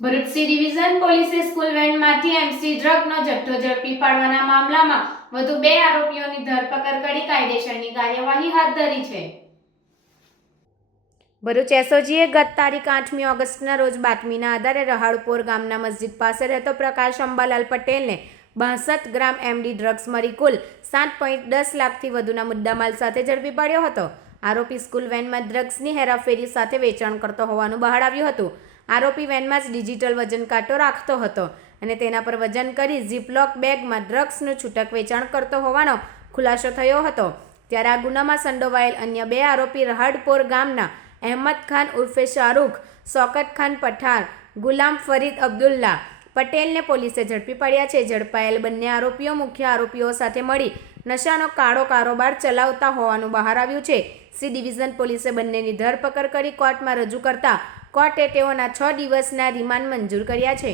Bharuch C division પોલીસે school વેનમાંથી MC ડ્રગનો જથ્થો ઝડપી પાડવાના મામલામાં વધુ 2 આરોપીઓની ધરપકડ કરી કાયદેસરની કાર્યવાહી હાથ ધરી છે। ભરૂચ એસઓજીએ ગત તારીખ 8મી ઓગસ્ટના રોજ બાતમીના આધારે રહાડપોર ગામના મસ્જિદ પાસે રહેતો પ્રકાશ અંબાલાલ પટેલને 62 ગ્રામ એમડી ડ્રગ્સ મળી કુલ 7.10 લાખથી વધુના મુદ્દામાલ સાથે ઝડપી પાડ્યો હતો। આરોપી સ્કૂલ વેનમાં ડ્રગ્સની હેરાફેરી સાથે વેચાણ કરતો હોવાનું બહાર આવ્યું હતું। આરોપી વેનમાં જ ડિજિટલ વજન કાંટો રાખતો હતો અને તેના પર વજન કરી ઝીપલોક બેગમાં ડ્રગ્સનું છૂટક વેચાણ કરતો હોવાનો ખુલાસો થયો હતો। ત્યારે આ ગુનામાં સંડોવાયેલ અન્ય 2 આરોપી રહાડપોર ગામના અહેમદ ખાન ઉર્ફે શાહરૂખ, શૌકત ખાન પઠાણ, ગુલામ ફરીદ અબ્દુલ્લા પટેલને પોલીસે ઝડપી પાડ્યા છે। ઝડપાયેલ બંને આરોપીઓ મુખ્ય આરોપીઓ સાથે મળી નશાનો કાળો કારોબાર ચલાવતા હોવાનું બહાર આવ્યું છે। સી ડિવિઝન પોલીસે બંનેની ધરપકડ કરી કોર્ટમાં રજૂ કરતા કોર્ટે તેઓના 6 દિવસના રિમાન્ડ મંજૂર કર્યા છે।